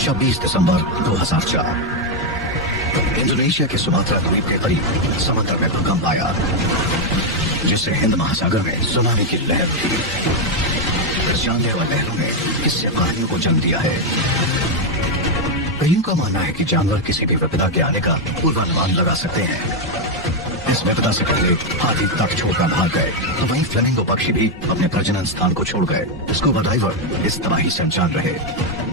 26 दिसंबर 2004 Indonesia के Sumatra द्वीप के करीब समुद्र में भूकंप आया, जिससे हिंद महासागर में सुनामी की लहर थी। जानलेवा लहरों ने इससे कहानियों को जन्म दिया है। कईयों का मानना है कि जानवर किसी भी विपदा के आने का पूर्वानुमान लगा सकते हैं। इस विपदा से पहले हाथी तट छोड़कर भाग गए, तो वहीं फ्लेमिंगो पक्षी भी अपने प्रजनन स्थान को छोड़ गए। स्कूबा डाइवर इस तबाही से अनजान रहे।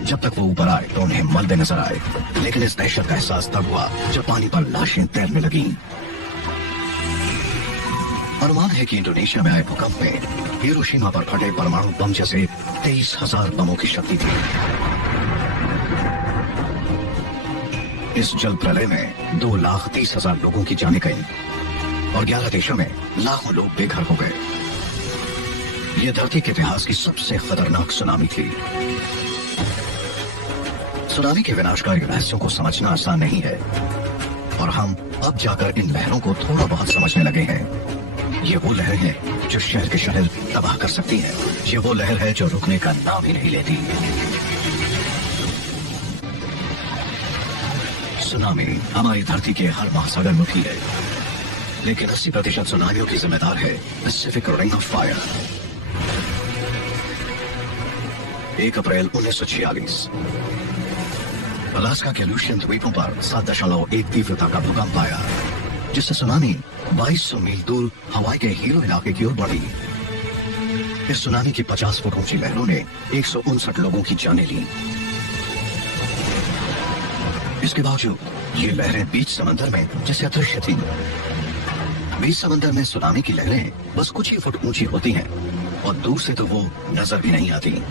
जब तक वो ऊपर आए तो उन्हें मलबे नजर आए, लेकिन इस दहशत का एहसास तब हुआ जब पानी पर लाशें तैरने लगीं। अनुमान है कि इंडोनेशिया में आए भूकंप में हिरोशिमा पर फटे परमाणु बम जैसे 23,000 बमों की शक्ति थी। इस जल प्रलय में 2,30,000 लोगों की जानें गईं और 11 देशों में लाखों लोग बेघर हो गए। यह धरती के इतिहास की सबसे खतरनाक सुनामी थी। सुनामी के विनाशकारी रहस्यों को समझना आसान नहीं है, और हम अब जाकर इन लहरों को थोड़ा बहुत समझने लगे हैं। ये वो लहर है जो शहर के शहर तबाह कर सकती है। ये वो लहर है जो रुकने का नाम ही नहीं लेती। सुनामी हमारी धरती के हर महासागर में उठी है, लेकिन 80% सुनामियों की जिम्मेदार है Pacific ring of fire. 1 April 1946 Alaska के लुशियन द्वीपों पर 7.1 तीव्रता का भूकंप आया, जिससे सुनामी 2200 मील दूर हवाई के हीरो इलाके की ओर बढ़ी। इस सुनामी की 50 फुट ऊंची लहरों ने 159 लोगों की जानें ली। इसके बावजूद ये लहरें बीच समंदर में जैसे अदृश्य थी। बीच समंदर में सुनामी की लहरें बस कुछ ही फुट ऊंची होती हैं और दूर से तो वो नजर भी नहीं आती।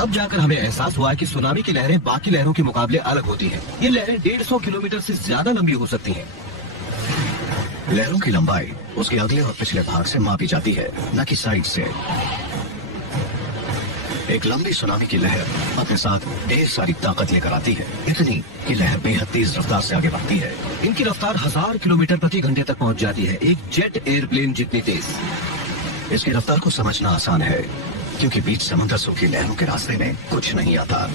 अब जाकर हमें एहसास हुआ कि सुनामी की लहरें बाकी लहरों के मुकाबले अलग होती हैं। ये लहरें 150 किलोमीटर से ज्यादा लंबी हो सकती हैं। लहरों की लंबाई उसके अगले और पिछले भाग से मापी जाती है, न कि साइड से। एक लंबी सुनामी की लहर अपने साथ ढेर सारी ताकत लेकर आती है, इतनी कि लहर बेहद तेज रफ्तार से आगे बढ़ती है। इनकी रफ्तार 1000 किलोमीटर प्रति घंटे तक पहुंच जाती है, एक जेट एयरप्लेन जितनी तेज। इसकी रफ्तार को समझना आसान है, क्योंकि बीच समुद्र से उठी लहरों के रास्ते में कुछ नहीं आता।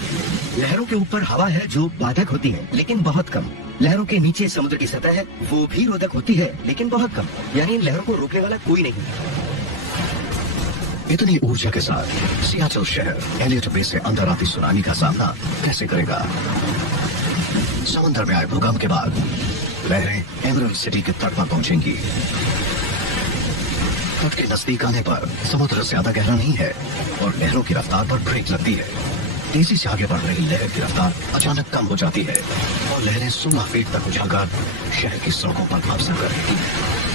लहरों के ऊपर हवा है जो बाधक होती है, लेकिन बहुत कम। लहरों के नीचे समुद्र की सतह है, वो भी रोधक होती है, लेकिन बहुत कम। यानी इन लहरों को रोकने वाला कोई नहीं। इतनी ऊर्जा के साथ सियाटल शहर एलियट बे से अंदर आती सुनामी का सामना कैसे करेगा? समुद्र में आए भूकंप के बाद लहरें एमरल्ड सिटी के तट पर पहुंचेंगी। तट के नजदीक आने पर समुद्र ज्यादा गहरा नहीं है और लहरों की रफ्तार पर ब्रेक लगती है। तेजी से आगे बढ़ रही लहर की रफ्तार अचानक कम हो जाती है और लहरें 16 फीट तक उछलकर शहर की सड़कों पर अवसर कर रही है।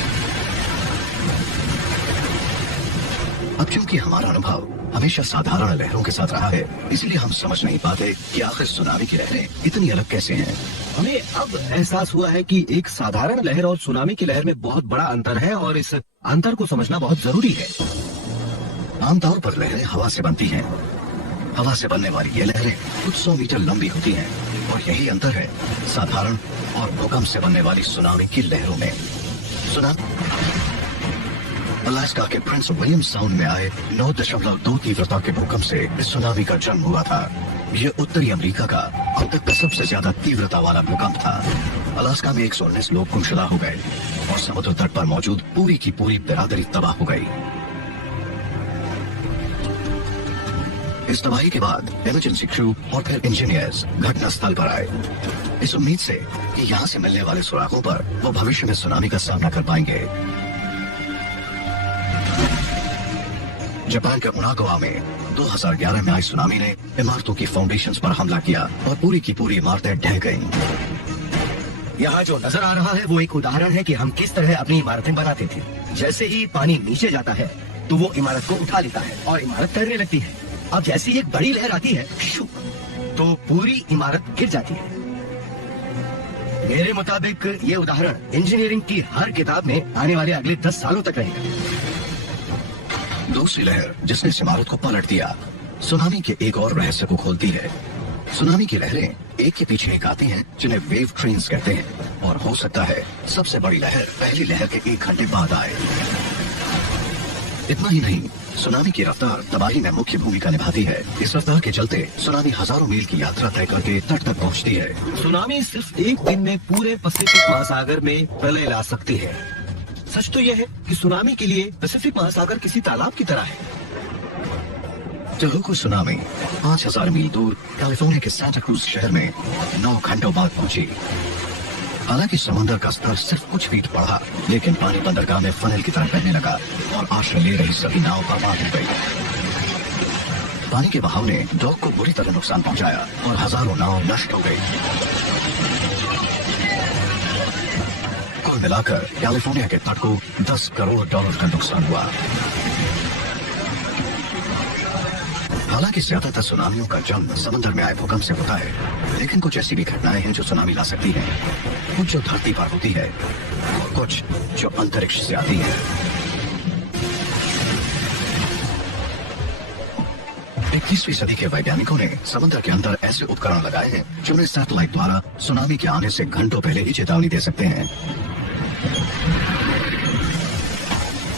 अब क्योंकि हमारा अनुभव हमेशा साधारण लहरों के साथ रहा है, इसलिए हम समझ नहीं पाते कि आखिर सुनामी की लहरें इतनी अलग कैसे हैं। हमें अब एहसास हुआ है कि एक साधारण लहर और सुनामी की लहर में बहुत बड़ा अंतर है, और इस अंतर को समझना बहुत जरूरी है। आमतौर पर लहरें हवा से बनती हैं। हवा से बनने वाली ये लहरें कुछ 100 मीटर लंबी होती हैं, और यही अंतर है साधारण और भूकंप से बनने वाली सुनामी की लहरों में। अलास्का के प्रिंस विलियम साउंड में आए 9.2 तीव्रता के भूकंप से इस सुनामी का जन्म हुआ था। यह उत्तरी अमेरिका का अब तक का सबसे ज्यादा तीव्रता वाला भूकंप था। अलास्का में 119 लोग गुमशुदा हो गए और समुद्र तट पर मौजूद पूरी की पूरी बिरादरी तबाह हो गई। इस तबाही के बाद इमरजेंसी क्रू और फिर इंजीनियर्स घटना स्थल पर आए, इस उम्मीद से कि यहाँ से मिलने वाले सुरागों पर वो भविष्य में सुनामी का सामना कर पाएंगे। जापान के उनागावा में 2011 में आई सुनामी ने इमारतों की फाउंडेशंस पर हमला किया और पूरी की पूरी इमारतें ढह गईं। यहाँ जो नजर आ रहा है वो एक उदाहरण है कि हम किस तरह अपनी इमारतें बनाते थे। जैसे ही पानी नीचे जाता है तो वो इमारत को उठा लेता है और इमारत तैरने लगती है। अब जैसे ही एक बड़ी लहर आती है तो पूरी इमारत गिर जाती है। मेरे मुताबिक ये उदाहरण इंजीनियरिंग की हर किताब में आने वाले अगले 10 सालों तक रहेगा। दूसरी लहर जिसने इस इमारत को पलट दिया, सुनामी के एक और रहस्य को खोलती है। सुनामी की लहरें एक के पीछे एक आती हैं, जिन्हें वेव ट्रेन्स कहते हैं, और हो सकता है सबसे बड़ी लहर पहली लहर के 1 घंटे बाद आए। इतना ही नहीं, सुनामी की रफ्तार तबाही में मुख्य भूमिका निभाती है। इस रफ्तार के चलते सुनामी हजारों मील की यात्रा तय करके तट तक पहुंचती है। सुनामी सिर्फ एक दिन में पूरे पैसिफिक महासागर में प्रलय ला सकती है। सच तो यह है कि सुनामी के लिए पैसिफिक महासागर किसी तालाब की तरह है। टोहोकू सुनामी 5000 मील दूर कैलिफोर्निया के सांता क्रूज शहर में 9 घंटों बाद पहुंची। हालांकि समुद्र का स्तर सिर्फ कुछ फीट बढ़ा, लेकिन पानी बंदरगाह में फनल की तरह बहने लगा और आश्रय ले रही सभी नाव बर्बाद हो गई। पानी के बहाव ने डॉक को बुरी तरह नुकसान पहुंचाया और हजारों नाव नष्ट हो गई। कुल मिलाकर कैलिफोर्निया के तट को $10 करोड़ का नुकसान हुआ। हालांकि ज्यादातर सुनामियों का जन्म समुद्र में आए भूकंप से होता है, लेकिन कुछ ऐसी भी घटनाएं हैं जो सुनामी ला सकती हैं। कुछ जो धरती पर होती है और कुछ जो अंतरिक्ष से आती है। 21वीं सदी के वैज्ञानिकों ने समुद्र के अंदर ऐसे उपकरण लगाए हैं जो उन्हें सैटेलाइट द्वारा सुनामी के आने से घंटों पहले ही चेतावनी दे सकते हैं।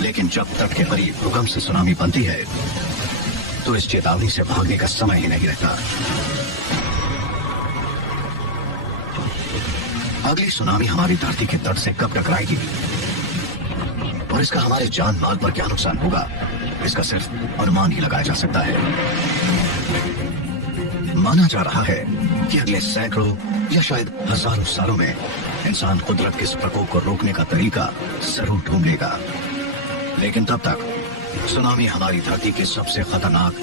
लेकिन जब तट के करीब भूकंप से सुनामी बनती है तो इस चेतावनी से भागने का समय ही नहीं रहता। अगली सुनामी हमारी धरती के तट से कब टकराएगी और इसका हमारे जान माल पर क्या नुकसान होगा, इसका सिर्फ अनुमान ही लगाया जा सकता है। माना जा रहा है कि अगले सैकड़ों या शायद हजारों सालों में इंसान कुदरत के इस प्रकोप को रोकने का तरीका जरूर ढूंढ लेगा। लेकिन तब तक सुनामी हमारी धरती की सबसे खतरनाक